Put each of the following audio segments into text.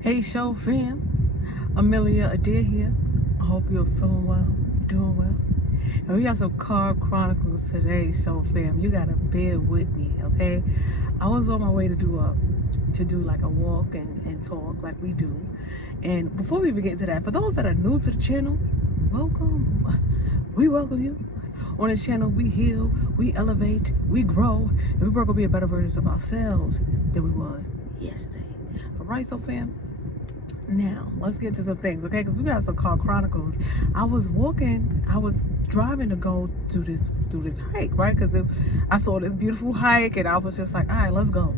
Hey, show fam, AmeliaAdair here. I hope you're feeling well, doing well. And we got some car chronicles today, so fam, you gotta bear with me, okay? I was on my way to do like a walk and talk like we do. And before we even get into that, for those that are new to the channel, welcome. We welcome you. On this channel, we heal, we elevate, we grow, and we work to be a better version of ourselves than we was yesterday. All right, so fam. Now, let's get to the things, okay? Because we got some car chronicles. I was driving to go do this hike, right? Because I saw this beautiful hike, and I was just like, all right, let's go.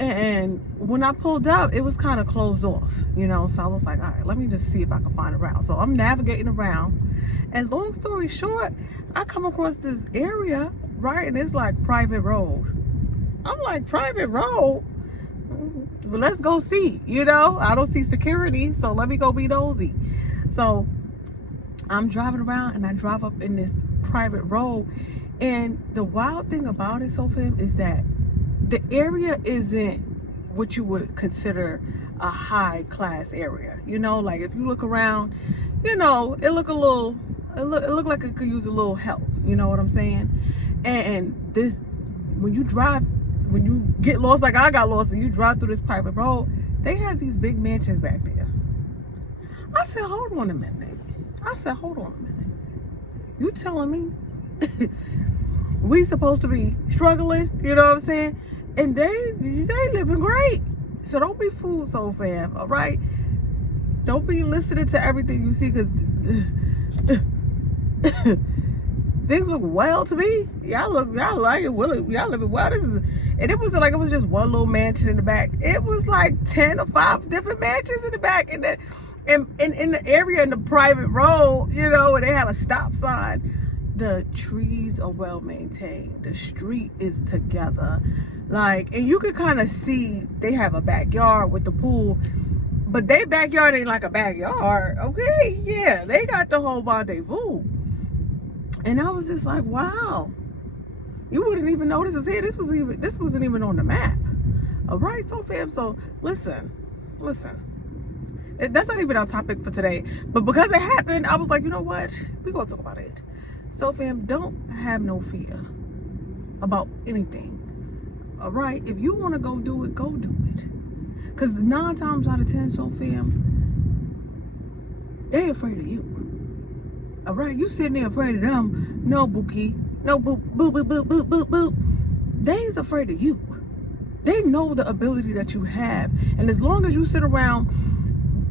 And when I pulled up, it was kind of closed off, you know? So I was like, all right, let me just see if I can find a route. So I'm navigating around. As long story short, I come across this area, right? And it's like private road. I'm like, private road? Well, let's go see, you know? I don't see security, so let me go be nosy. So I'm driving around and I drive up in this private road. And the wild thing about it, Sophie, is that the area isn't what you would consider a high class area. You know, like if you look around, you know, it look like it could use a little help. You know what I'm saying? And this, when you get lost like I got lost and you drive through this private road, they have these big mansions back there. I said, hold on a minute. You telling me we supposed to be struggling, you know what I'm saying? And they living great. So don't be fooled, soul fam, all right? Don't be listening to everything you see, because things look well to me. Y'all like it, y'all living well. And it wasn't like it was just one little mansion in the back. It was like 10 or 5 different mansions in the back. And in the area, in the private road, you know, where they had a stop sign. The trees are well maintained. The street is together. Like, and you can kind of see they have a backyard with the pool. But their backyard ain't like a backyard, okay? Yeah, they got the whole rendezvous. And I was just like, wow. You wouldn't even notice it was here. This wasn't even on the map. All right, so fam, so listen. That's not even our topic for today. But because it happened, I was like, you know what? We're gonna talk about it. So fam, don't have no fear about anything. All right? If you wanna go do it, go do it. Because 9 times out of 10, so fam, they afraid of you. All right? You sitting there afraid of them. No, Bookie. No, boop, boop, boop, boop, boop, boop, boop. They ain't afraid of you. They know the ability that you have. And as long as you sit around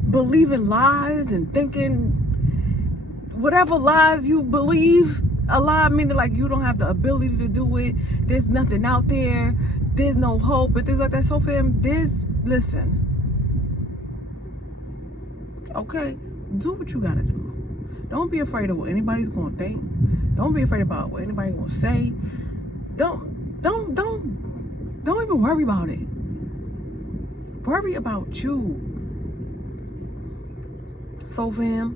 believing lies and thinking whatever lies you believe, a lie meaning like you don't have the ability to do it, there's nothing out there, there's no hope, and things like that. So fam, listen, okay, do what you gotta do. Don't be afraid of what anybody's gonna think. Don't be afraid about what anybody's gonna say. Don't even worry about it. Worry about you. So fam,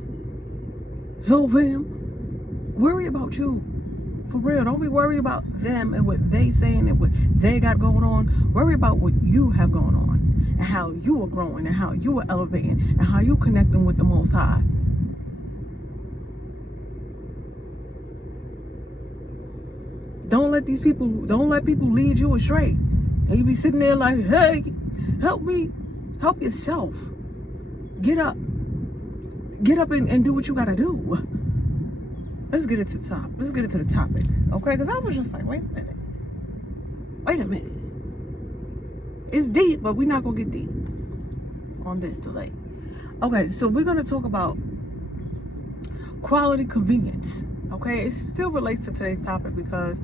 worry about you. For real, don't be worried about them and what they saying and what they got going on. Worry about what you have going on and how you are growing and how you are elevating and how you connecting with the Most High. Don't let people lead you astray. And you be sitting there like, hey, help me, help yourself. Get up and do what you gotta do. Let's get it to the top. Let's get it to the topic, okay? Because I was just like, wait a minute. It's deep, but we're not gonna get deep on this delay. Okay, so we're gonna talk about quality convenience, okay? It still relates to today's topic because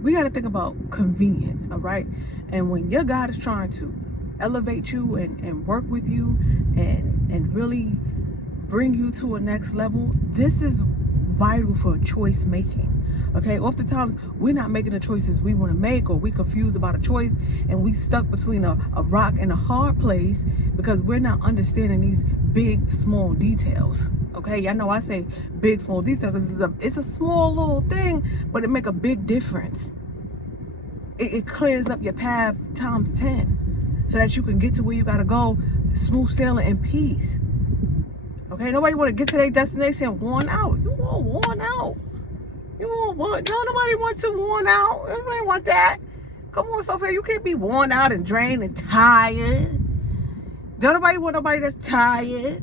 we got to think about convenience, all right? And when your God is trying to elevate you and work with you and really bring you to a next level, this is vital for choice making, okay? Oftentimes, we're not making the choices we want to make, or we confused about a choice, and we stuck between a rock and a hard place because we're not understanding these big, small details. Okay, y'all know I say big, small details. It's a small little thing, but it make a big difference. It clears up your path times 10 so that you can get to where you gotta go smooth sailing in peace. Okay, nobody want to get to their destination worn out. You all worn out. Don't nobody wants to worn out. Everybody want that. Come on, Sophia, you can't be worn out and drained and tired. Don't nobody want nobody that's tired.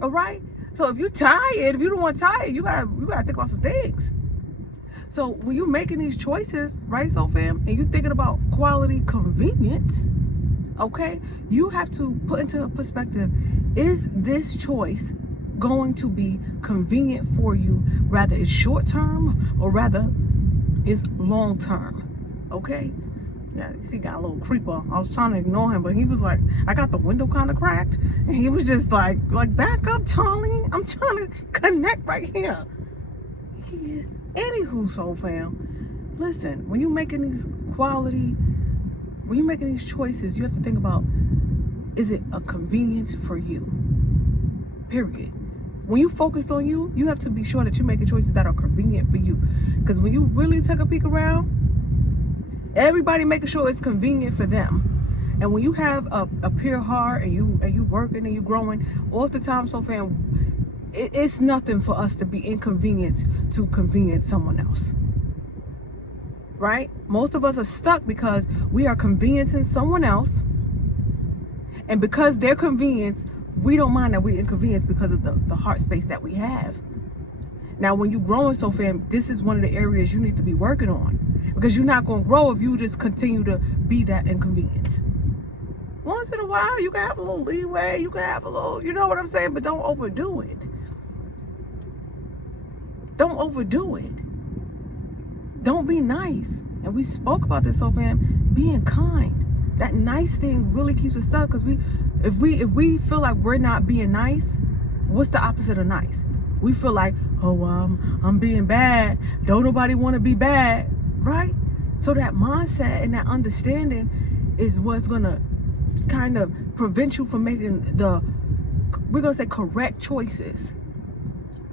All right. So if you're tired, if you don't want tired, you gotta think about some things. So when you're making these choices, right, Sophia, and you're thinking about quality convenience, okay, you have to put into perspective, is this choice going to be convenient for you, rather it's short term or rather it's long term? Okay. Yeah, he got a little creeper. I was trying to ignore him, but he was like, I got the window kind of cracked, and he was just like back up, Charlie. I'm trying to connect right here. Yeah. Anywho, Soul Fam, listen, when you're making these choices, you have to think about, is it a convenience for you? Period. When you focus on you, you have to be sure that you're making choices that are convenient for you. Because when you really take a peek around, everybody making sure it's convenient for them. And when you have a pure heart and you working and you growing, all the time, so fam, it's nothing for us to be inconvenienced to convenience someone else. Right? Most of us are stuck because we are conveniencing someone else. And because they're convenienced, we don't mind that we're inconvenienced because of the heart space that we have. Now, when you're growing, so fam, this is one of the areas you need to be working on. Because you're not going to grow if you just continue to be that inconvenience. Once in a while, you can have a little leeway. You can have a little, you know what I'm saying? But don't overdo it. Don't overdo it. Don't be nice. And we spoke about this, so fam, being kind. That nice thing really keeps us stuck. Because if we feel like we're not being nice, what's the opposite of nice? We feel like, oh, I'm being bad. Don't nobody want to be bad. Right? So that mindset and that understanding is what's going to kind of prevent you from making we're going to say correct choices.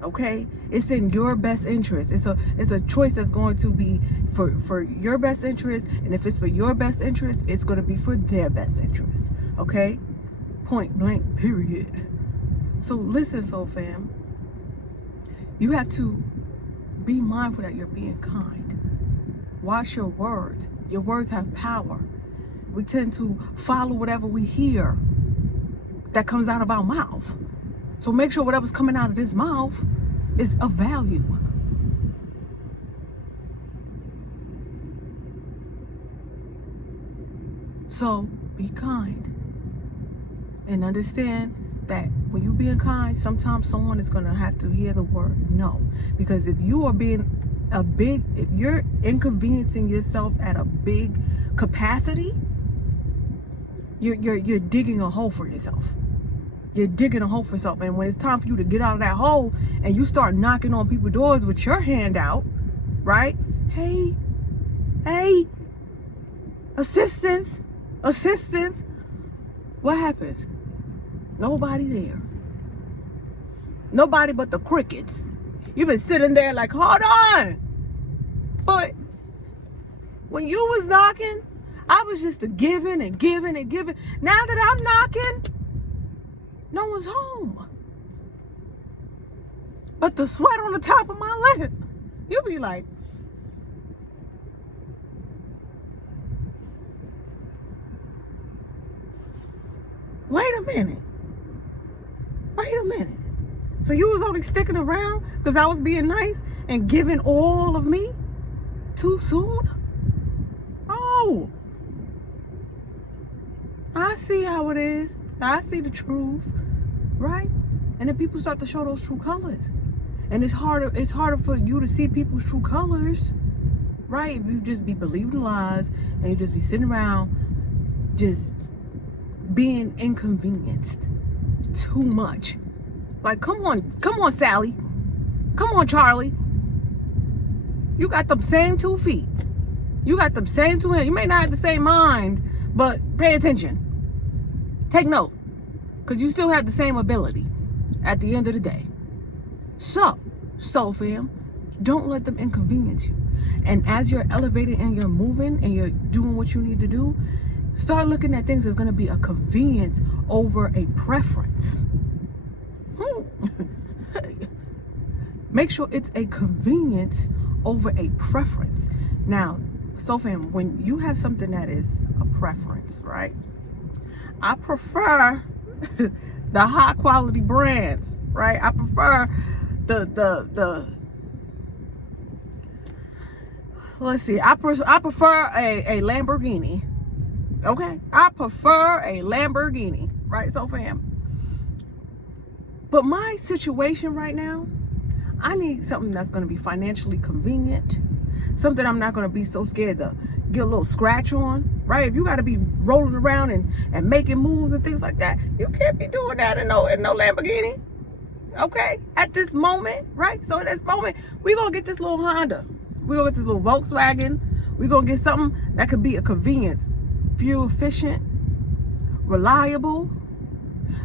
Okay? It's in your best interest. It's a choice that's going to be for your best interest. And if it's for your best interest, it's going to be for their best interest. Okay? Point blank, period. So listen, Soul Fam. You have to be mindful that you're being kind. Watch your words. Your words have power. We tend to follow whatever we hear that comes out of our mouth. So make sure whatever's coming out of this mouth is of value. So be kind. And understand that when you're being kind, sometimes someone is going to have to hear the word no. Because if you are being if you're inconveniencing yourself at a big capacity, you're digging a hole for yourself. You're digging a hole for yourself. And when it's time for you to get out of that hole and you start knocking on people's doors with your hand out, right? Hey, assistance. What happens? Nobody there. Nobody but the crickets. You've been sitting there like, hold on. But when you was knocking, I was just giving and giving and giving. Now that I'm knocking, no one's home. But the sweat on the top of my lip, you'll be like, wait a minute. So you was only sticking around because I was being nice and giving all of me too soon? Oh, I see how it is. I see the truth, right? And then people start to show those true colors. And it's harder for you to see people's true colors, right? If you just be believing lies and you just be sitting around just being inconvenienced too much. Like, come on, Sally. Come on, Charlie. You got them same 2 feet. You got them same 2 hands. You may not have the same mind, but pay attention. Take note. Because you still have the same ability at the end of the day. So, Soul Fam, don't let them inconvenience you. And as you're elevating and you're moving and you're doing what you need to do, Start looking at things that's going to be a convenience over a preference. Make sure it's a convenience over a preference. Now, so fam, when you have something that is a preference, right? I prefer the high quality brands, right? I prefer the let's see, I prefer a Lamborghini. Okay, I prefer a Lamborghini, right? So fam, but my situation right now, I need something that's going to be financially convenient, something I'm not going to be so scared to get a little scratch on, right? If you got to be rolling around and making moves and things like that, you can't be doing that in no Lamborghini, okay? At this moment, right? So in this moment, we're going to get this little Honda. We're going to get this little Volkswagen. We're going to get something that could be a convenience, fuel efficient, reliable,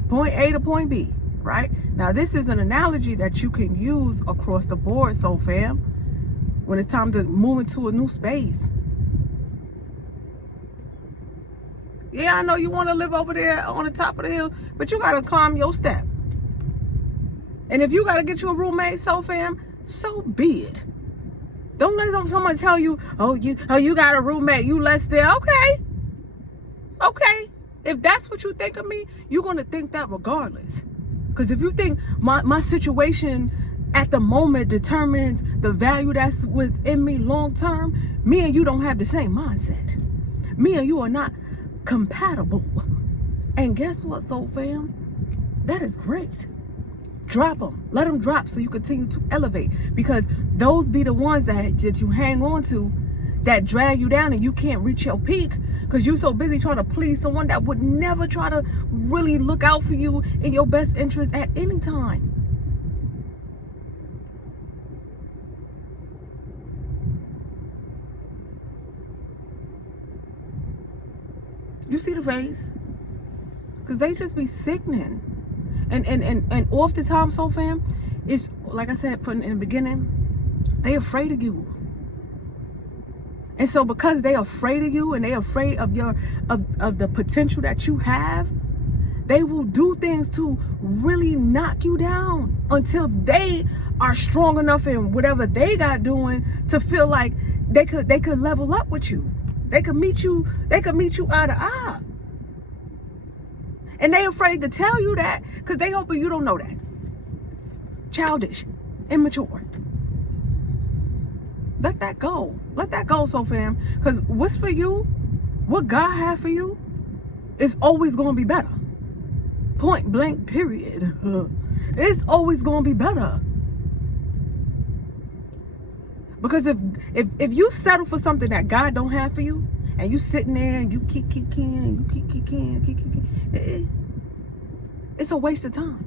point A to point B, right? Now, this is an analogy that you can use across the board, so fam, when it's time to move into a new space. Yeah, I know you want to live over there on the top of the hill, but you got to climb your step. And if you got to get you a roommate, so fam, so be it. Don't let someone tell you, oh, you got a roommate, you less there. Okay. If that's what you think of me, you're going to think that regardless. Because if you think my situation at the moment determines the value that's within me long term, me and you don't have the same mindset. Me and you are not compatible. And guess what, soul fam? That is great. Drop them. Let them drop so you continue to elevate. Because those be the ones that you hang on to that drag you down and you can't reach your peak because you're so busy trying to please someone that would never try to really look out for you in your best interest at any time. You see the face? Because they just be sickening. And off the time, so fam, it's like I said in the beginning, they afraid of you. And so because they afraid of you and they afraid of of the potential that you have, they will do things to really knock you down until they are strong enough in whatever they got doing to feel like they could level up with you. They could meet you eye to eye. And they afraid to tell you that because they hoping you don't know that. Childish, immature. Let that go. Let that go, so fam. Because what's for you, what God has for you, is always going to be better. Point blank, period. It's always going to be better. Because if you settle for something that God don't have for you, and you sitting there and you keep and you keep, it's a waste of time.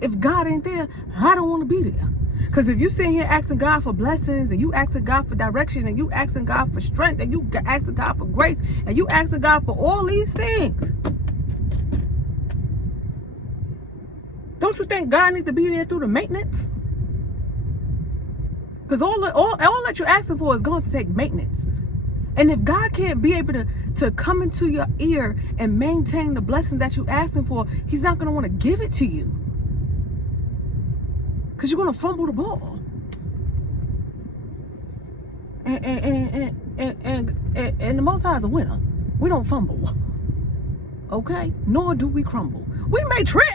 If God ain't there, I don't want to be there. Because if you sitting here asking God for blessings, and you asking God for direction, and you asking God for strength, and you asking God for grace, and you asking God for all these things, don't you think God needs to be there through the maintenance? Because all that you're asking for is going to take maintenance. And if God can't be able to come into your ear and maintain the blessing that you're asking for, he's not going to want to give it to you. Because you're going to fumble the ball. And the Most High is a winner. We don't fumble. Okay? Nor do we crumble. We may trip.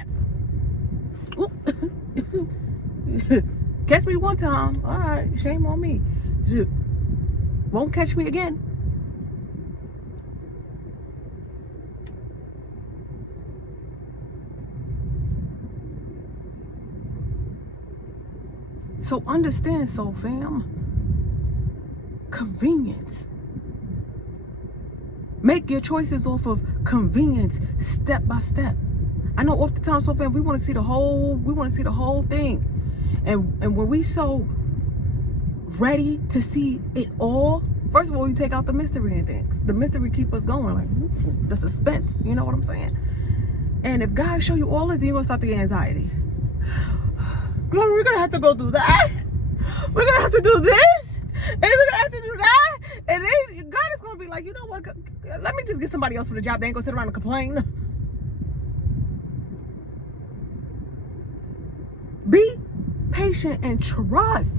Catch me one time. All right. Shame on me. Won't catch me again. So understand, soul fam, convenience. Make your choices off of convenience, step by step. I know off the time, soul fam, we want to see the whole thing. And when we so ready to see it all, first of all, we take out the mystery and things. The mystery keep us going, like the suspense. You know what I'm saying? And if God show you all this, then you're gonna start to get anxiety. Glory, we're gonna have to go through that. We're gonna have to do this, and we're gonna have to do that, and then God is gonna be like, you know what? let me just get somebody else for the job. They ain't gonna sit around and complain. Be patient and trust.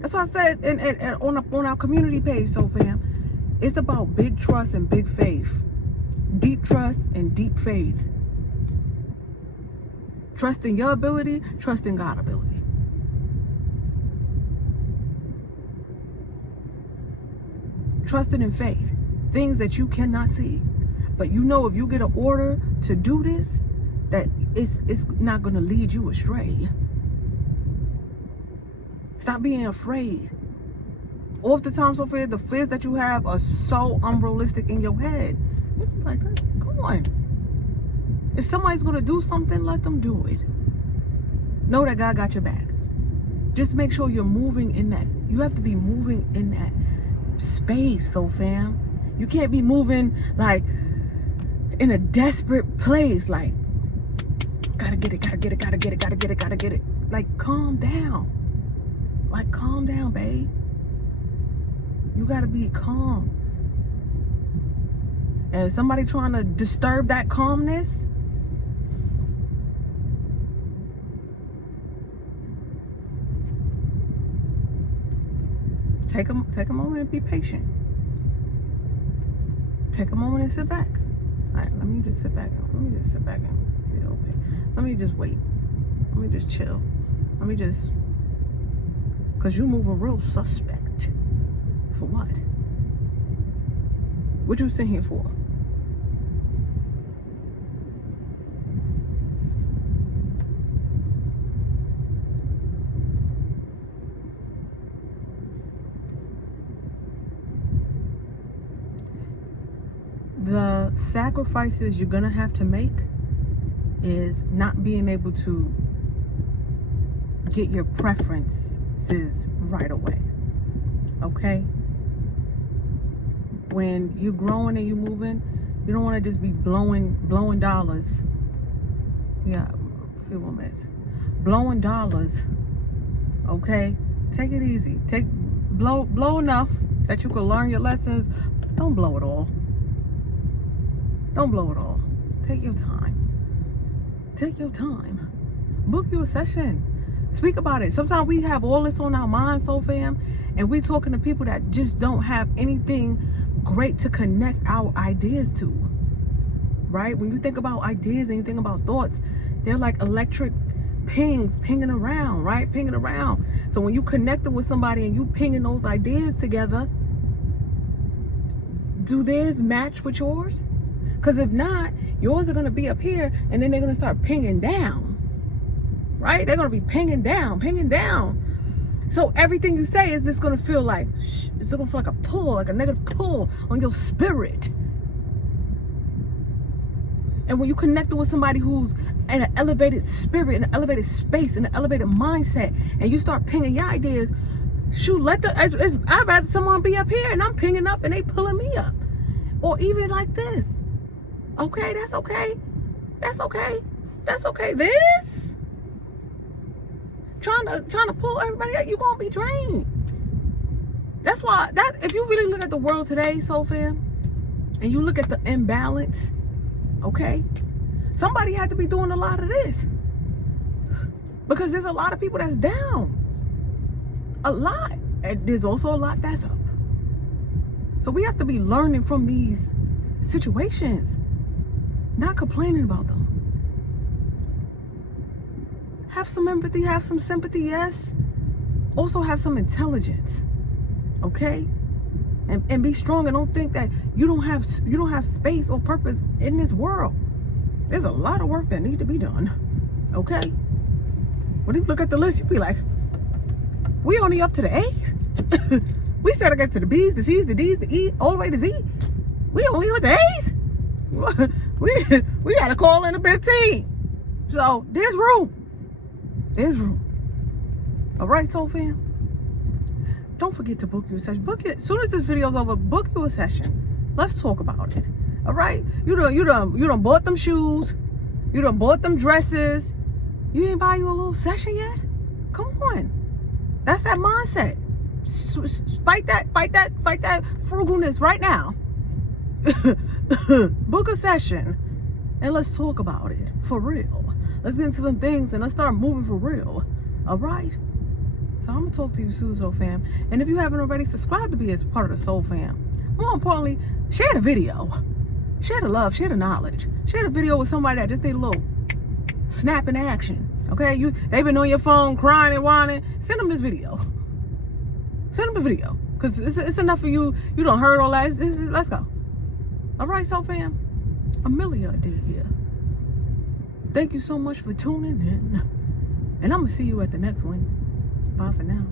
That's what I said on our community page. So fam, it's about big trust and big faith. Deep trust and deep faith. Trust in your ability, trust in God's ability. Trusting in faith. Things that you cannot see. But you know if you get an order to do this, that it's not going to lead you astray. Stop being afraid. All the time, Sophia, the fears that you have are so unrealistic in your head. It's like, come on. If somebody's going to do something, let them do it. Know that God got your back. Just make sure you're moving in that. You have to be moving in that space, so fam. You can't be moving like in a desperate place, like gotta get it, gotta get it, gotta get it, gotta get it, gotta get it. Like calm down. Like calm down, babe. You gotta be calm. And if somebody trying to disturb that calmness, take a moment and be patient. Take a moment and sit back. All right, let me just sit back. Let me just sit back and feel okay. Let me just wait. Let me just chill. Let me just, cause you moving real suspect. For what? What you sitting here for? The sacrifices you're gonna have to make is not being able to get your preferences right away. Okay? When you're growing and you're moving, you don't want to just be blowing dollars. Yeah, a few more minutes. Blowing dollars. Okay? Take it easy. Blow enough that you can learn your lessons. Don't blow it all. Don't blow it all. Take your time. Take your time. Book you a session. Speak about it. Sometimes we have all this on our minds, so fam, and we're talking to people that just don't have anything great to connect our ideas to. Right? When you think about ideas and you think about thoughts, they're like electric pings pinging around, right? Pinging around. So when you connecting with somebody and you pinging those ideas together, do theirs match with yours? Because if not, yours are going to be up here and then they're going to start pinging down. Right? They're going to be pinging down, pinging down. So everything you say is just going to feel like, it's going to feel like a pull, like a negative pull on your spirit. And when you connect with somebody who's in an elevated spirit, in an elevated space, in an elevated mindset, and you start pinging your ideas, shoot, I'd rather someone be up here and I'm pinging up and they pulling me up. Or even like this. Okay, that's okay. That's okay. That's okay. This trying to pull everybody out, you're gonna be drained. That's why if you really look at the world today, so fam, and you look at the imbalance, okay, somebody had to be doing a lot of this. Because there's a lot of people that's down. A lot. And there's also a lot that's up. So we have to be learning from these situations. Not complaining about them. Have some empathy, have some sympathy, yes. Also have some intelligence. Okay? And be strong and don't think that you don't have space or purpose in this world. There's a lot of work that needs to be done. Okay? When you look at the list, you be like, we only up to the A's. We said I get to the B's, the C's, the D's, the E, all the way to Z. We only with the A's. We gotta call in a big team. So there's room. There's room. All right, so fam. Don't forget to book you a session. Book it as soon as this video's over. Book you a session. Let's talk about it. All right. You done bought them shoes. You done bought them dresses. You ain't buy you a little session yet. Come on. That's that mindset. Fight that frugalness right now. book a session and let's talk about it for real. Let's get into some things and let's start moving for real. All right? So I'm gonna talk to you soon, Soul Fam. And if you haven't already, subscribe to be as part of the Soul Fam. More importantly, share the video. Share the love, share the knowledge. Share the video with somebody that just need a little snap in action. Okay? They've been on your phone crying and whining. Send them this video. Send them the video. Because it's enough for you. You done heard all that. Let's go. All right, Soul Fam. AmeliaAdair here. Thank you so much for tuning in. And I'm going to see you at the next one. Bye for now.